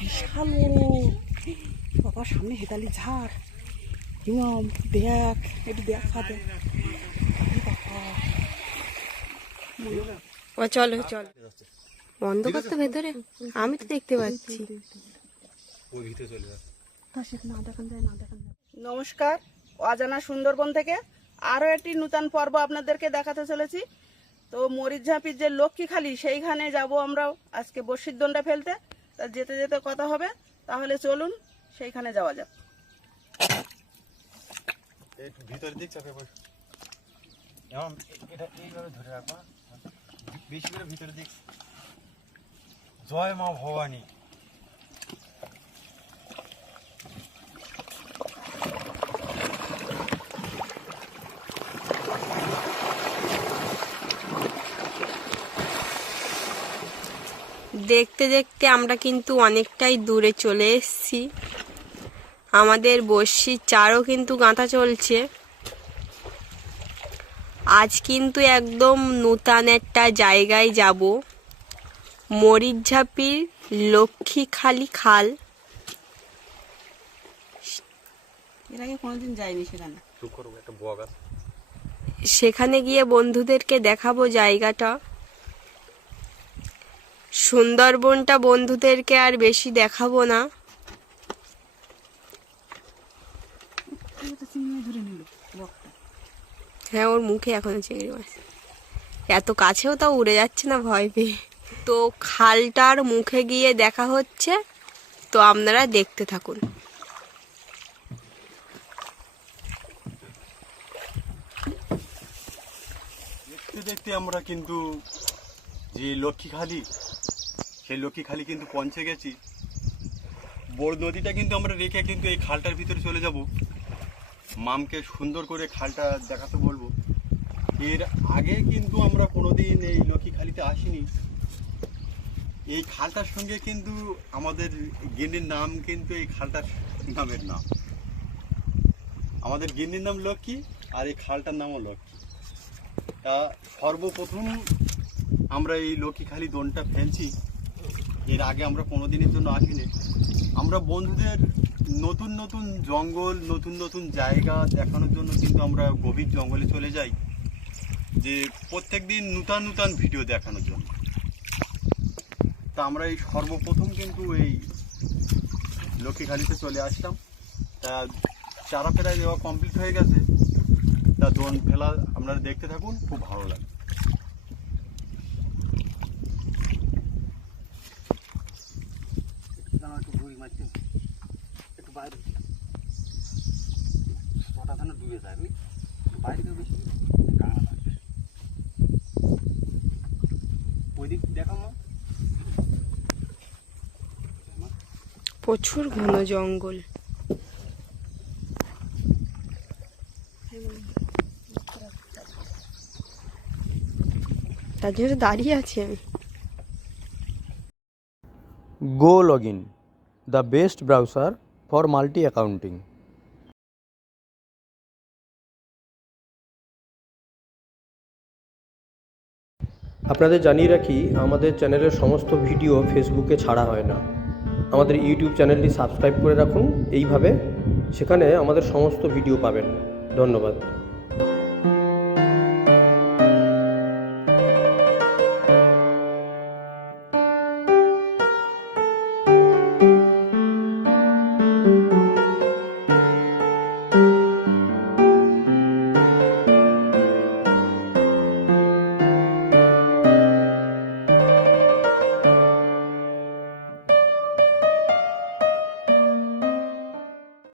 বিশাল বড় বাবা, সামনে হেতালি ঝাড়। হিমাম দেখ, একটু দেখা দেখ। চলো চলো, অন্ধকার তো ভেতরে, আমি তো দেখতে পাচ্ছি। নমস্কার, অজানা সুন্দরবন থেকে আরও একটি নূতন পর্ব আপনাদেরকে দেখাতে চলেছি। তো মরিচঝাঁপির যে লক্ষ্মীখালি, সেইখানে যাব আমরা আজকে বড়শির দোনটা ফেলতে। তা যেতে যেতে কথা হবে, তাহলে চলুন সেইখানে যাওয়া যাক। ভিতরের দিক চাপে বস, এমন এটা এইভাবে ধরে রাখবা, বেশি করে ভিতরের দিক। জয় মা ভবানী। দেখতে দেখতে আমরা কিন্তু অনেকটাই দূরে চলে এসেছি। আমাদের বড়শির চারও কিন্তু গাঁথা চলছে। আজ কিন্তু একদম নূতন একটা জায়গায় যাব, মরিচঝাঁপির লক্ষ্মীখালি খাল। এর আগে কোনোদিন যাইনি সেখানে। সেখানে গিয়ে বন্ধুদেরকে দেখাবো জায়গাটা। সুন্দরবনটা বন্ধুদেরকে আর বেশি দেখাবো না। হ্যাঁ, ওর মুখে এখনো চিংড়ি মাছ, এত কাছেও তাও উড়ে যাচ্ছে না ভয় পেয়ে। তো খালটার মুখে গিয়ে দেখা হচ্ছে, তো আপনারা দেখতে থাকুন। দেখতে দেখতে আমরা কিন্তু যে লক্ষ্মীখালি, সেই লক্ষ্মীখালি কিন্তু পৌঁছে গেছি। বড় নদীটা কিন্তু আমরা রেখে কিন্তু এই খালটার ভিতরে চলে যাব। মামকে সুন্দর করে খালটা দেখাতে বলবো। এর আগে কিন্তু আমরা কোনোদিন এই লক্ষ্মীখালিতে আসিনি। এই খালটার সঙ্গে কিন্তু আমাদের গিন্নির নাম কিন্তু এই খালটার নামের নাম। আমাদের গিন্নির নাম লক্ষ্মী, আর এই খালটার নামও লক্ষ্মী। তা সর্বপ্রথম আমরা এই লক্ষ্মীখালি দোনটা ফেলছি। এর আগে আমরা কোনোদিনের জন্য আসিনি। আমরা বন্ধুদের নতুন নতুন জঙ্গল, নতুন নতুন জায়গা দেখানোর জন্য কিন্তু আমরা গভীর জঙ্গলে চলে যাই, যে প্রত্যেক দিন নূতন নূতন ভিডিও দেখানোর জন্য। তা আমরা এই সর্বপ্রথম কিন্তু এই লক্ষ্মীখালিতে চলে আসলাম। তা চারা ফেরা দেওয়া কমপ্লিট হয়ে গেছে। তা দোন ফেলা আপনারা দেখতে থাকুন, খুব ভালো লাগে। প্রচুর ঘন জঙ্গল। তার জন্য দাঁড়িয়ে আছি আমি। Go Login, the best browser for multi-accounting. আপনাদের জানিয়ে রাখি, আমাদের চ্যানেলের সমস্ত ভিডিও ফেসবুকে ছাড়া হয় না। আমাদের ইউটিউব চ্যানেলটি সাবস্ক্রাইব করে রাখুন এইভাবে, সেখানে আমাদের সমস্ত ভিডিও পাবেন। ধন্যবাদ।